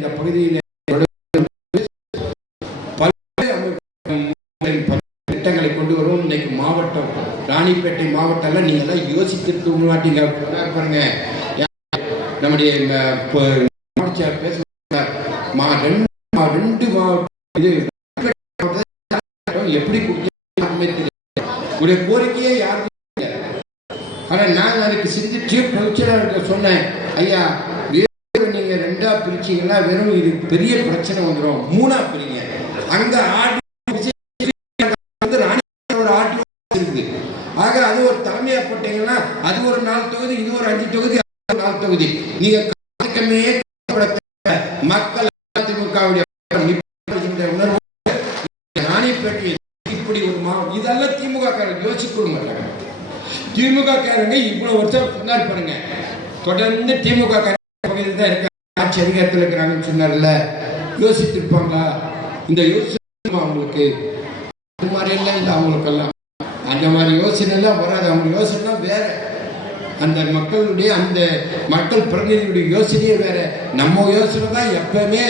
இந்த பகுதியில் திட்டங்களை கொண்டு வரும். இன்னைக்கு மாவட்டம் ராணிப்பேட்டை மாவட்டம்ல நீங்க எல்லாம் யோசிக்கிறதுக்கு மாட்டீங்க பாருங்க. நம்முடைய ரெண்டு மாவட்டம் எப்படி கொடுத்தாலுமே உடைய கோரிக்கையே யாருக்கும் இல்லை. ஆனா நான் அதுக்கு சிந்திச்சு பிரச்சனை சொன்னேன். ஐயா வேறு நீங்க பிரிச்சீங்கன்னா வெறும் இது பெரிய பிரச்சனை வந்துடும் மூணா பிரிங்க. அங்க ஆட்டி இருக்குது ஆக அது ஒரு தலைமையா போட்டீங்கன்னா அது ஒரு நாலு தொகுதி இது ஒரு அஞ்சு தொகுதி நாலு தொகுதி. நீங்க மக்கள் அதிமுகவுடைய உணர்வு. ராணிப்பேட்டை இப்படி ஒரு மாவட்டம் இதெல்லாம் திமுக காரங்க யோசிக்க மாட்டாங்க திமுக காரங்க இவ்வளவு வருஷம் சொன்னார் பாருங்க. தொடர்ந்து திமுக காரங்க பகுதியில் தான் இருக்காங்க. ஆட்சி அதிகாரத்தில் இருக்கிறாங்கன்னு சொன்னார்ல யோசித்திருப்பாங்களா? இந்த யோசனை அவங்களுக்கு. அது மாதிரி எல்லாம் இல்லை அவங்களுக்கெல்லாம். அந்த மாதிரி யோசனை எல்லாம் வராது. அவங்க யோசனை வேற. அந்த மக்களுடைய அந்த மக்கள் பிரதிநிதியுடைய யோசனையே வேற. நம்ம யோசனை தான் எப்பவுமே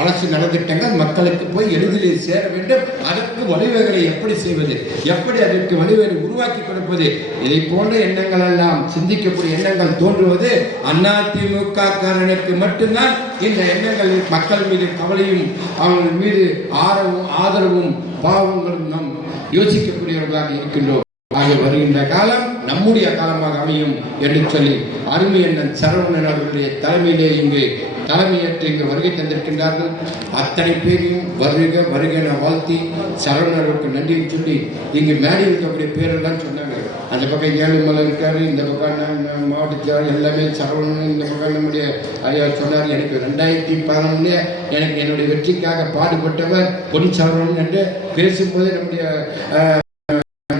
அரசு நலத்திட்டங்கள் மக்களுக்கு போய் எளிதில் சேர வேண்டும். அதற்கு வழிவகைகளை எப்படி செய்வது? எப்படி அதற்கு வழிவகை உருவாக்கி கொடுப்பது? இதை போன்ற எண்ணங்கள் எல்லாம் சிந்திக்கக்கூடிய எண்ணங்கள் தோன்றுவது அதிமுக காரனுக்கு மட்டும்தான். இந்த எண்ணங்கள் மக்கள் மீது கவலையும் அவர்கள் மீது ஆதரவும் ஆதரவும் பாவங்களும் நாம் யோசிக்கக்கூடியவர்களாக இருக்கின்றோம். ஆக வருகின்ற காலம் நம்முடைய காலமாக அமையும் என்று சொல்லி அருமை அண்ணன் சரவணன் அவர்களுடைய தலைமையிலே இங்கு தலைமையேற்று இங்கு வருகை தந்திருக்கின்றார்கள். அத்தனை பேரையும் வருக வருக என வாழ்த்தி சரவணருக்கு நன்றியை சொல்லி இங்கு மேடி இருக்கக்கூடிய பேரெல்லாம் சொன்னாங்க. அந்த பக்கம் ஏழுமலை இருக்காரு இந்த பக்கம் மாவட்டத்தில் எல்லாமே சரவணன் இந்த பக்கம் நம்முடைய ஐயா சொன்னார் எனக்கு ரெண்டாயிரத்தி பதினொன்னுல எனக்கு என்னுடைய வெற்றிக்காக பாடுபட்டவர் பொன் சரவணன் என்று பேசும்போது நம்முடைய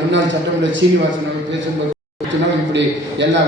முன்னாள் சட்டமன்ற சீனிவாசன் அவர்கள் பேசும்போது இப்படி எல்லா